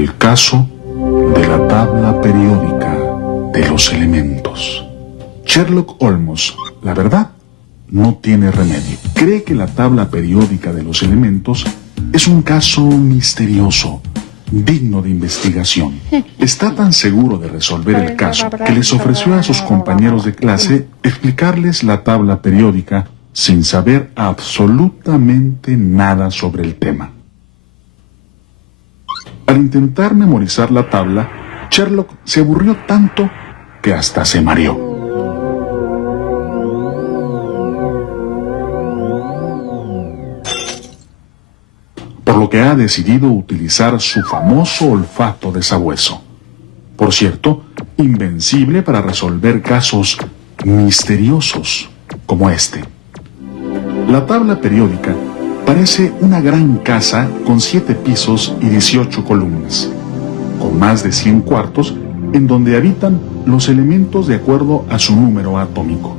El caso de la tabla periódica de los elementos. Sherlock Holmes, la verdad, no tiene remedio. Cree que la tabla periódica de los elementos es un caso misterioso, digno de investigación. Está tan seguro de resolver el caso que les ofreció a sus compañeros de clase explicarles la tabla periódica sin saber absolutamente nada sobre el tema. Al intentar memorizar la tabla, Sherlock se aburrió tanto que hasta se mareó. Por lo que ha decidido utilizar su famoso olfato de sabueso. Por cierto, invencible para resolver casos misteriosos como este. La tabla periódica parece una gran casa con 7 pisos y 18 columnas, con más de 100 cuartos en donde habitan los elementos de acuerdo a su número atómico.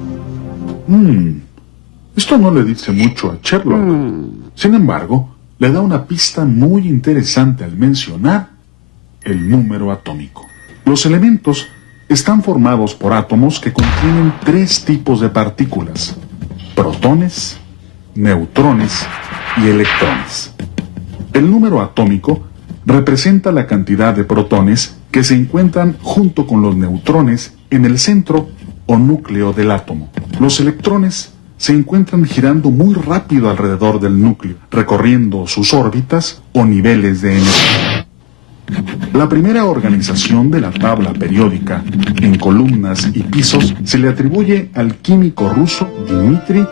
Esto no le dice mucho a Sherlock. Sin embargo, le da una pista muy interesante al mencionar el número atómico. Los elementos están formados por átomos que contienen 3 tipos de partículas: protones, neutrones y electrones. El número atómico representa la cantidad de protones que se encuentran junto con los neutrones en el centro o núcleo del átomo. Los electrones se encuentran girando muy rápido alrededor del núcleo, recorriendo sus órbitas o niveles de energía. La primera organización de la tabla periódica en columnas y pisos se le atribuye al químico ruso Dmitri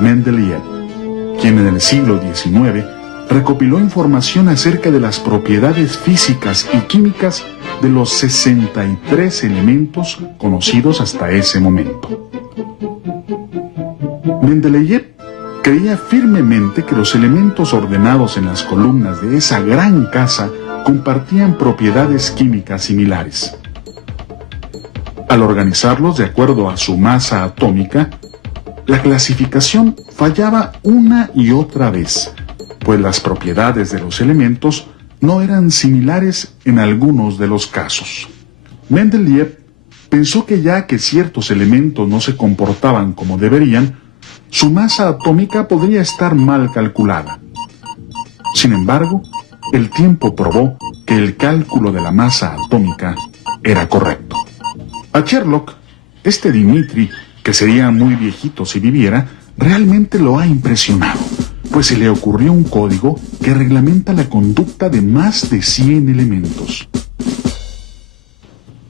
Mendeleev, quien en el siglo XIX recopiló información acerca de las propiedades físicas y químicas de los 63 elementos conocidos hasta ese momento. Mendeleev creía firmemente que los elementos ordenados en las columnas de esa gran casa compartían propiedades químicas similares. Al organizarlos de acuerdo a su masa atómica, la clasificación fallaba una y otra vez, pues las propiedades de los elementos no eran similares en algunos de los casos. Mendeleev pensó que ya que ciertos elementos no se comportaban como deberían, su masa atómica podría estar mal calculada. Sin embargo, el tiempo probó que el cálculo de la masa atómica era correcto. A Sherlock, este Dmitri, que sería muy viejito si viviera, realmente lo ha impresionado, pues se le ocurrió un código que reglamenta la conducta de más de 100 elementos.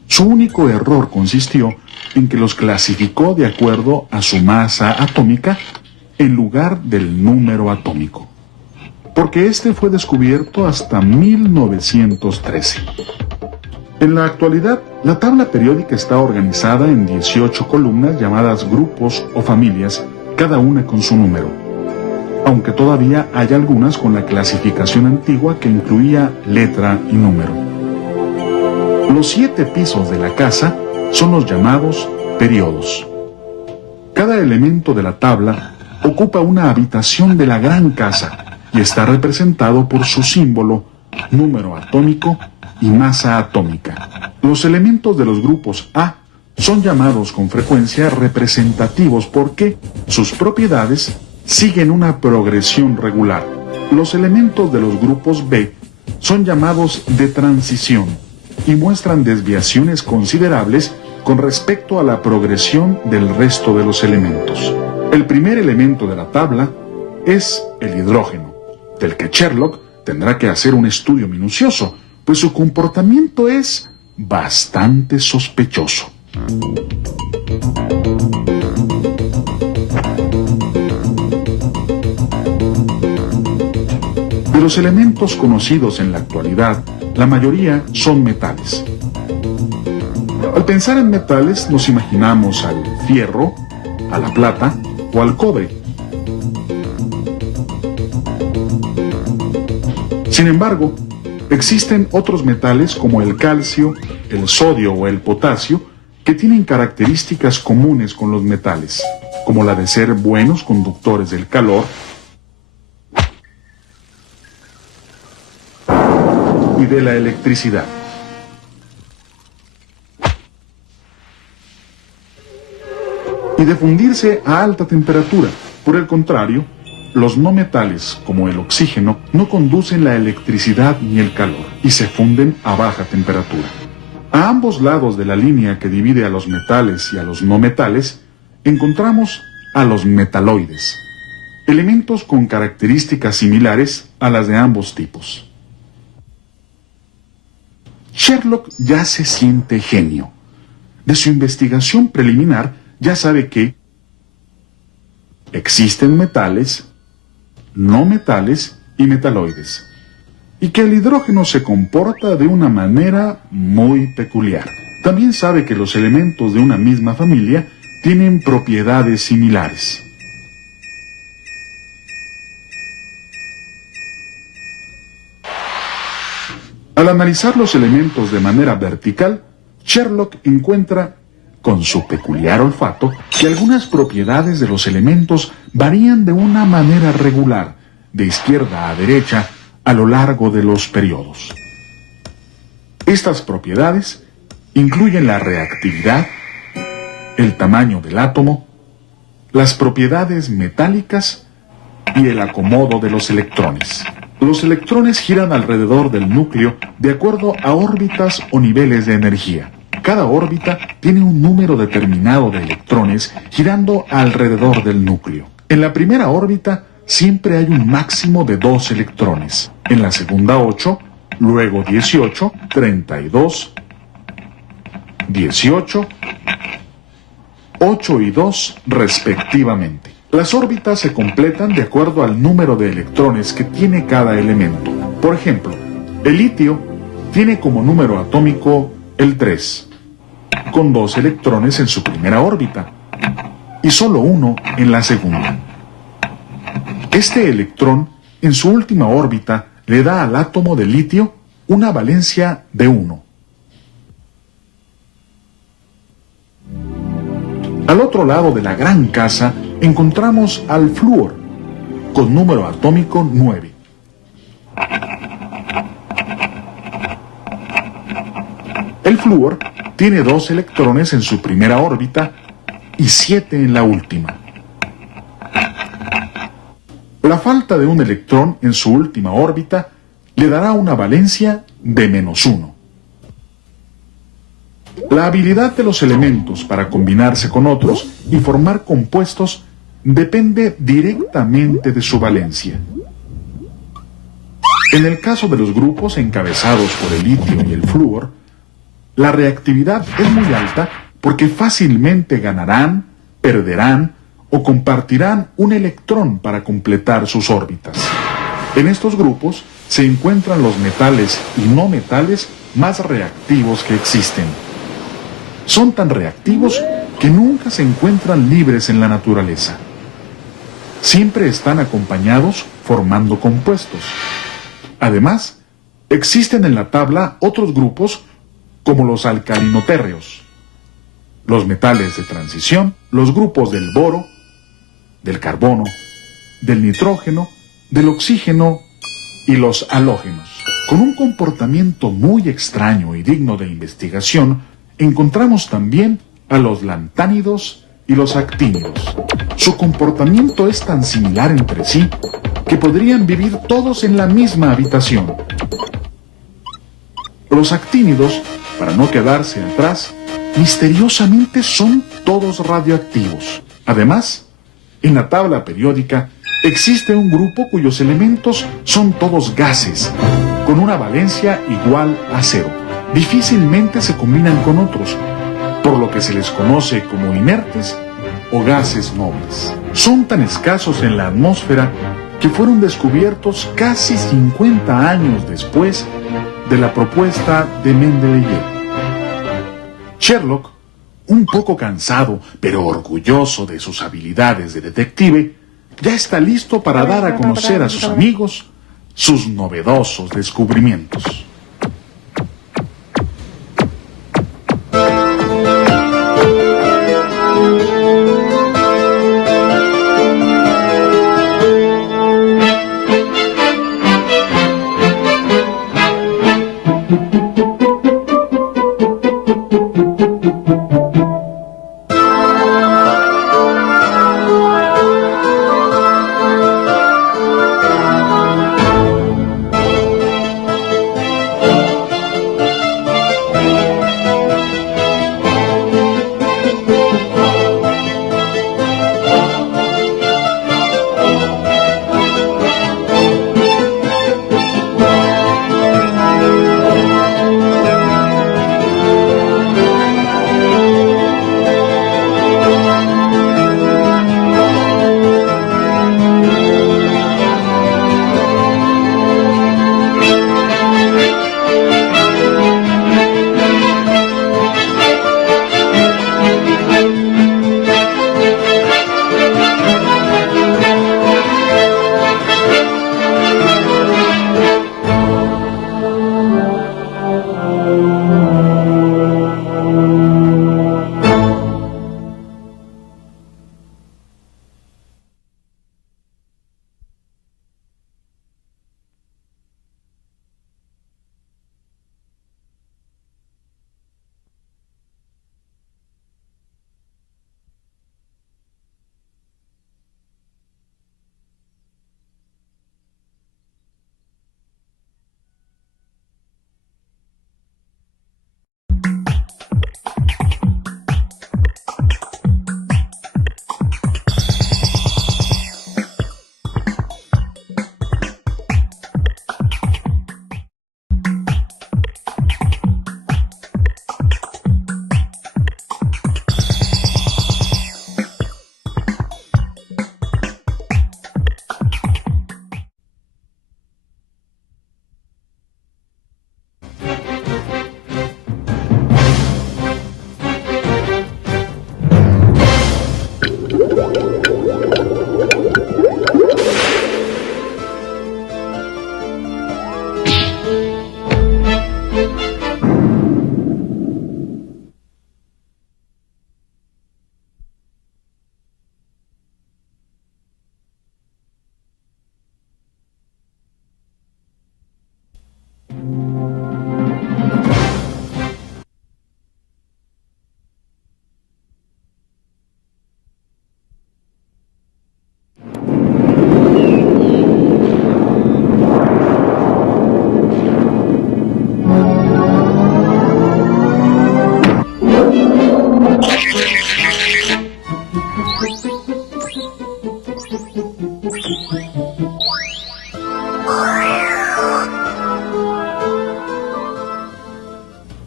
Su único error consistió en que los clasificó de acuerdo a su masa atómica en lugar del número atómico, porque este fue descubierto hasta 1913. En la actualidad, la tabla periódica está organizada en 18 columnas llamadas grupos o familias, cada una con su número, aunque todavía hay algunas con la clasificación antigua que incluía letra y número. Los 7 pisos de la casa son los llamados periodos. Cada elemento de la tabla ocupa una habitación de la gran casa y está representado por su símbolo, número atómico y masa atómica. Los elementos de los grupos A son llamados con frecuencia representativos porque sus propiedades siguen una progresión regular. Los elementos de los grupos B son llamados de transición y muestran desviaciones considerables con respecto a la progresión del resto de los elementos. El primer elemento de la tabla es el hidrógeno, del que Sherlock tendrá que hacer un estudio minucioso, pues su comportamiento es bastante sospechoso. De los elementos conocidos en la actualidad, la mayoría son metales. Al pensar en metales, nos imaginamos al fierro, a la plata o al cobre. Sin embargo, existen otros metales como el calcio, el sodio o el potasio que tienen características comunes con los metales, como la de ser buenos conductores del calor y y de la electricidad. Y de fundirse a alta temperatura. Por el contrario, los no metales, como el oxígeno, no conducen la electricidad ni el calor y se funden a baja temperatura. A ambos lados de la línea que divide a los metales y a los no metales, encontramos a los metaloides, elementos con características similares a las de ambos tipos. Sherlock ya se siente genio. De su investigación preliminar ya sabe que existen metales, no metales y metaloides, y que el hidrógeno se comporta de una manera muy peculiar. También sabe que los elementos de una misma familia tienen propiedades similares. Al analizar los elementos de manera vertical, Sherlock encuentra, con su peculiar olfato, que algunas propiedades de los elementos varían de una manera regular, de izquierda a derecha, a lo largo de los periodos. Estas propiedades incluyen la reactividad, el tamaño del átomo, las propiedades metálicas y el acomodo de los electrones. Los electrones giran alrededor del núcleo de acuerdo a órbitas o niveles de energía. Cada órbita tiene un número determinado de electrones girando alrededor del núcleo. En la primera órbita siempre hay un máximo de 2 electrones. En la segunda 8, luego 18, 32, 18, 8 y 2 respectivamente. Las órbitas se completan de acuerdo al número de electrones que tiene cada elemento. Por ejemplo, el litio tiene como número atómico el 3, con 2 electrones en su primera órbita y solo 1 en la segunda. Este electrón, en su última órbita, le da al átomo de litio una valencia de 1. Al otro lado de la gran casa encontramos al flúor, con número atómico 9. El flúor tiene 2 electrones en su primera órbita y 7 en la última. La falta de un electrón en su última órbita le dará una valencia de -1. La habilidad de los elementos para combinarse con otros y formar compuestos depende directamente de su valencia. En el caso de los grupos encabezados por el litio y el flúor, la reactividad es muy alta porque fácilmente ganarán, perderán o compartirán un electrón para completar sus órbitas. En estos grupos se encuentran los metales y no metales más reactivos que existen. Son tan reactivos que nunca se encuentran libres en la naturaleza. Siempre están acompañados formando compuestos. Además, existen en la tabla otros grupos como los alcalinotérreos, los metales de transición, los grupos del boro, del carbono, del nitrógeno, del oxígeno y los halógenos. Con un comportamiento muy extraño y digno de investigación, encontramos también a los lantánidos y los actínidos. Su comportamiento es tan similar entre sí que podrían vivir todos en la misma habitación. Los actínidos, para no quedarse atrás, misteriosamente son todos radioactivos. Además, en la tabla periódica existe un grupo cuyos elementos son todos gases, con una valencia igual a 0. Difícilmente se combinan con otros, por lo que se les conoce como inertes o gases nobles. Son tan escasos en la atmósfera que fueron descubiertos casi 50 años después de la propuesta de Mendeleev. Sherlock, un poco cansado pero orgulloso de sus habilidades de detective, ya está listo para dar a conocer a sus amigos sus novedosos descubrimientos.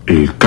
el caso